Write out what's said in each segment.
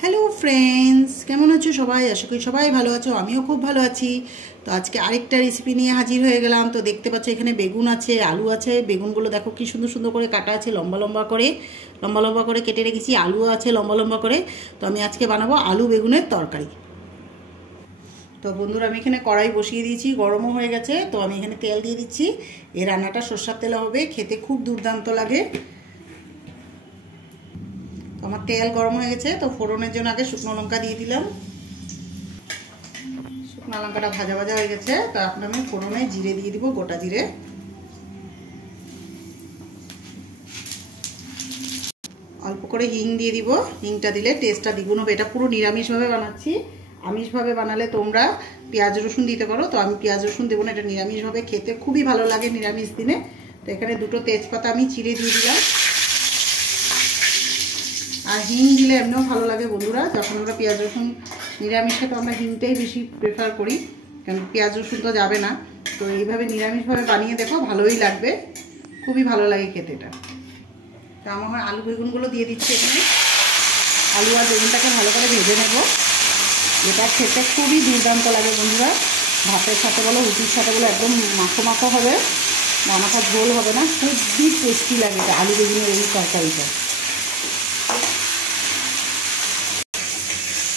Hello friends, কেমন আছো সবাই? আশা করি সবাই ভালো আছো, আমিও খুব ভালো আছি। তো আজকে আরেকটা রেসিপি নিয়ে হাজির হয়ে গেলাম। তো দেখতে পাচ্ছ এখানে বেগুন আছে, আলু আছে। বেগুনগুলো দেখো কি সুন্দর সুন্দর করে কাটা আছে, লম্বা লম্বা করে কেটে রেখেছি। আলু আছে লম্বা লম্বা করে। তো আমি আজকে বানাবো আলু বেগুনের তরকারি। তো বন্ধুরা, আমি এখানে কড়াই বসিয়ে দিয়েছি, গরমও হয়ে গেছে। তো আমি এখানে তেল দিয়ে দিচ্ছি। এই রান্নাটা সরষের তেলে হবে, খেতে খুব দুর্দান্ত লাগে। আমার তেল গরম হয়ে গেছে। তো ফোড়নের জন্য আগে শুকনো লঙ্কা দিয়ে দিলাম। শুকনো লঙ্কাটা ভাজা ভাজা হয়ে গেছে। তো এখন আমি ফোড়নে জিরে দিয়ে দিব, গোটা জিরে। অল্প করে হিং দিয়ে দিব। হিংটা দিলে টেস্টটা দ্বিগুণ হবে। এটা পুরো নিরামিষভাবে বানাচ্ছি। আমিষভাবে বানালে তোমরা পেঁয়াজ রসুন দিতে পারো। তো আমি পেঁয়াজ রসুন দেবো না, এটা নিরামিষভাবে খেতে খুবই ভালো লাগে নিরামিষ দিনে। তো এখানে দুটো তেজপাতা আমি চিড়ে দিয়ে দিলাম। আর হিং দিলে এমনিও ভালো লাগে বন্ধুরা। যখন আমরা পেঁয়াজ রসুন নিরামিষে তো আমরা হিংটাই বেশি প্রেফার করি, কারণ পেঁয়াজ রসুন তো যাবে না। তো এইভাবে নিরামিষভাবে বানিয়ে দেখো, ভালোই লাগবে, খুবই ভালো লাগে খেতে এটা। তো আমার আলু বেগুনগুলো দিয়ে দিচ্ছি এখানে। আলু আর বেগুনটাকে ভালো করে ভেজে নেব। এটা খেতে খুবই দুর্দান্ত লাগে বন্ধুরা। ভাতের সাথে বলো, রুটির সাথে বলো, একদম মাখো মাখো হবে, মাখা ঝোল হবে না, খুবই টেস্টি লাগে এটা আলু বেগুনের এই তরকারিটা।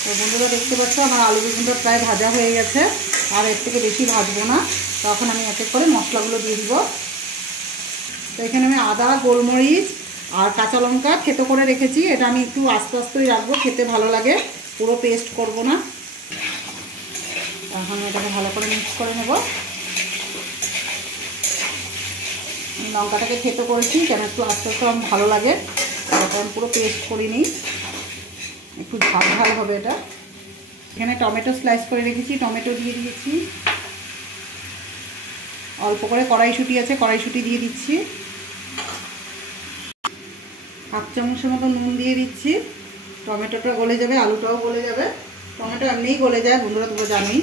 তো বন্ধুরা দেখতে পাচ্ছ আমার আলু বেগুনটা প্রায় ভাজা হয়ে গেছে। আর এর থেকে বেশি ভাজবো না। তখন আমি এক এক করে মশলাগুলো দিয়ে দিব। তো এখানে আমি আদা, গোলমরিচ আর কাঁচা লঙ্কা থেতো করে রেখেছি। এটা আমি একটু আস্তে আস্তেই রাখবো, খেতে ভালো লাগে, পুরো পেস্ট করব না। এখন এটাকে ভালো করে মিক্স করে নেব। লঙ্কাটাকে থেতো করেছি কেন, একটু আস্তে আস্তে আমার ভালো লাগে। এখন পুরো পেস্ট করিনি, একটু ঝাল ঝাল হবে এটা। এখানে টমেটো স্লাইস করে রেখেছি, টমেটো দিয়ে দিয়েছি। অল্প করে কড়াইশুঁটি আছে, কড়াইশুঁটি দিয়ে দিচ্ছি। হাফ চামচের মতো নুন দিয়ে দিচ্ছি। টমেটোটা গলে যাবে, আলুটাও গলে যাবে। টমেটো এমনিই গলে যায় বন্ধুরা, তোমরা জানোই।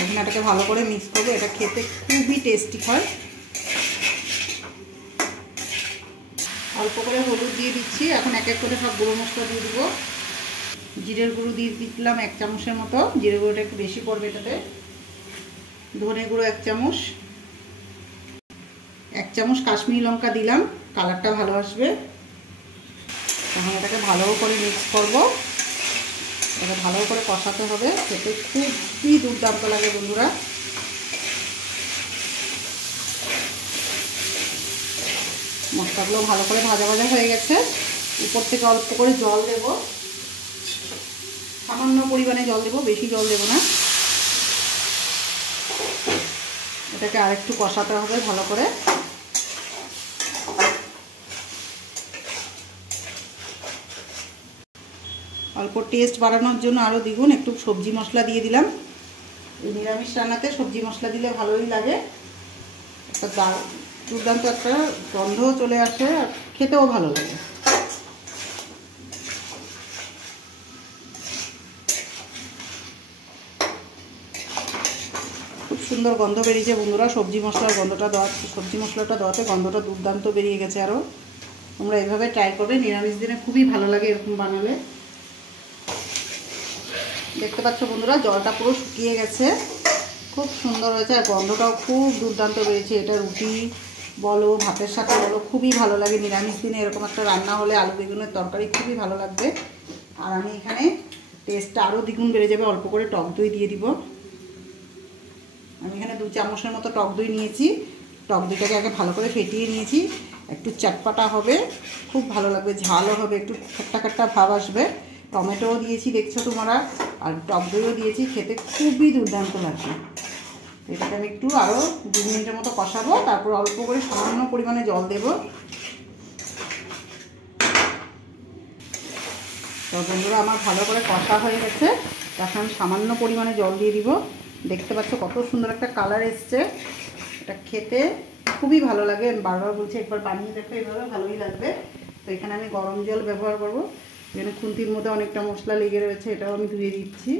এখন এটাকে ভালো করে মিক্স করবো, এটা খেতে খুবই টেস্টি হয়। অল্প করে হলুদ দিয়ে দিচ্ছি। এখন এক এক করে সব গুঁড়ো মশলা দিয়ে দেবো। জিরের গুঁড়ো দিয়ে দিলাম 1 চামচের মতো, জিরের গুঁড়োটা একটু বেশি পড়বে এটাতে। ধনে গুঁড়ো 1 চামচ, 1 চামচ কাশ্মীরি লঙ্কা দিলাম, কালারটা ভালো আসবে। এখন এটাকে ভালো করে মিক্স করব। এটা ভালো করে কষাতে হবে, খেতে খুবই দুর্দান্ত লাগে বন্ধুরা। মশলাগুলো ভালো করে ভাজা ভাজা হয়ে গেছে। উপর থেকে অল্প করে জল দেব, সামান্য পরিমাণে জল দেব, বেশি জল দেব না। এটাকে আরেকটু কষাতে হবে ভালো করে। অল্প টেস্ট বাড়ানোর জন্য আরও দ্বিগুণ একটু সবজি মশলা দিয়ে দিলাম। এই নিরামিষ রান্নাতে সবজি মশলা দিলে ভালোই লাগে। একটা দুর্দান্ত একটা গন্ধও চলে আসে, আর খেতেও ভালো লাগে। খুব সুন্দর গন্ধ বেরিয়েছে বন্ধুরা। সবজি মশলাটা দেওয়াতে গন্ধটা দুর্দান্ত বেরিয়ে গেছে। আরও তোমরা এভাবে ট্রাই করবে, নিরামিষ দিনে খুবই ভালো লাগে এরকম বানালে। দেখতে পাচ্ছ বন্ধুরা, জলটা পুরো শুকিয়ে গেছে, খুব সুন্দর হয়েছে। আর গন্ধটাও খুব দুর্দান্ত বেরিয়েছে। এটা রুটি বলো, ভাতের সাথে বলো, খুবই ভালো লাগে নিরামিষ দিনে এরকম একটা রান্না হলে। আলু বেগুনের তরকারি খুবই ভালো লাগবে। আর আমি এখানে টেস্টটা আরও দ্বিগুণ বেড়ে যাবে, অল্প করে টক দই দিয়ে দিব। আমি এখানে 2 চামচের মতো টক দই নিয়েছি। টক দইটাকে আগে ভালো করে ফেটিয়ে নিয়েছি। একটু চটপাটা হবে, খুব ভালো লাগবে, ঝালও হবে, একটু খাট্টা খাট্টা ভাব আসবে। টমেটোও দিয়েছি দেখছো তোমরা, আর টক দইও দিয়েছি, খেতে খুবই দুর্দান্ত লাগবে। এটাকে আমি একটু আরও 2 মিনিটের মতো কষাবো, তারপর অল্প করে সামান্য পরিমাণে জল দেব। তো বন্ধুরা, আমার ভালো করে কষা হয়ে গেছে। এখন সামান্য পরিমাণে জল দিয়ে দিব। দেখতে পাচ্ছ কত সুন্দর একটা কালার এসছে। এটা খেতে খুবই ভালো লাগে। আমি বারবার বলছি একবার বানিয়ে দেখো, এভাবে ভালোই লাগবে। তো এখানে আমি গরম জল ব্যবহার করব। এখানে খুন্তির মধ্যে অনেকটা মশলা লেগে রয়েছে, এটাও আমি ধুয়ে দিচ্ছি।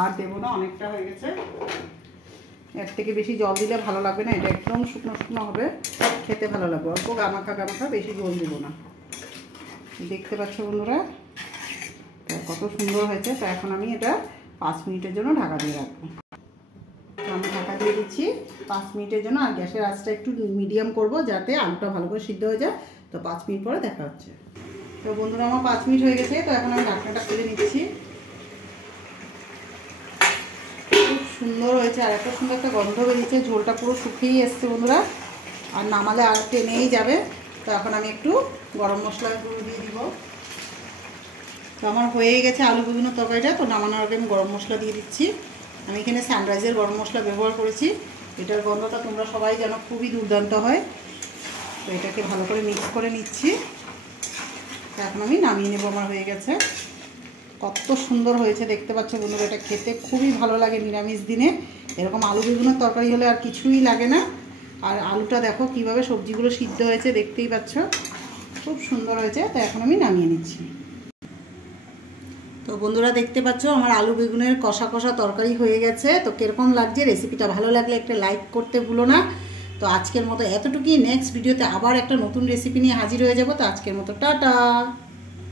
আর দেবো না, অনেকটা হয়ে গেছে। এর থেকে বেশি জল দিলে ভালো লাগবে না, এটা একদম শুকনো শুকনো হবে, খেতে ভালো লাগবে। অল্প গামাখা গামাখা, বেশি জল দেবো না। দেখতে পাচ্ছ বন্ধুরা, কত সুন্দর হয়েছে। তো এখন আমি এটা 5 মিনিটের জন্য ঢাকা দিয়ে রাখবো। তো আমি ঢাকা দিয়ে দিচ্ছি 5 মিনিটের জন্য। আর গ্যাসের আঁচটা একটু মিডিয়াম করব যাতে আলুটা ভালো করে সিদ্ধ হয়ে যায়। তো 5 মিনিট পরে দেখা হচ্ছে। তো বন্ধুরা আমার 5 মিনিট হয়ে গেছে। তো এখন আমি ঢাকনাটা খুলে নিচ্ছি। খুব সুন্দর হয়েছে আর এত সুন্দর একটা গন্ধ বেরিয়েছে। ঝোলটা পুরো শুকিয়ে এসছে বন্ধুরা, আর নামালে আর টেনেই যাবে। তো এখন আমি একটু গরম মশলার গুঁড়ো দিয়ে দিব। তো আমার হয়ে গেছে আলু বেগুনের তরকারিটা। তো নামানোর আগে আমি গরম মশলা দিয়ে দিচ্ছি। আমি এখানে সানরাইজের গরম মশলা ব্যবহার করেছি। এটার গন্ধটা তোমরা সবাই জানো খুবই দুর্দান্ত হয়। তো এটাকে ভালো করে মিক্স করে নিচ্ছি। তো এখন আমি নামিয়ে নেব। আমার হয়ে গেছে। কত সুন্দর হয়েছে দেখতে পাচ্ছ বন্ধুরা। এটা খেতে খুবই ভালো লাগে নিরামিষ দিনে। এরকম আলু বেগুনের তরকারি হলে আর কিছুই লাগে না। আর আলুটা দেখো কিভাবে সবজিগুলো সিদ্ধ হয়েছে, দেখতেই পাচ্ছ খুব সুন্দর হয়েছে। তো এখন আমি নামিয়ে নিচ্ছি। তো বন্ধুরা দেখতে পাচ্ছ আমার আলু বেগুনের কষা কষা তরকারি হয়ে গেছে। তো কিরকম লাগছে, রেসিপিটা ভালো লাগলে একটা লাইক করতে ভুলো না। তো আজকের মতো এতটুকুই। নেক্সট ভিডিওতে আবার একটা নতুন রেসিপি নিয়ে হাজির হয়ে যাব। তো আজকের মতো টাটা।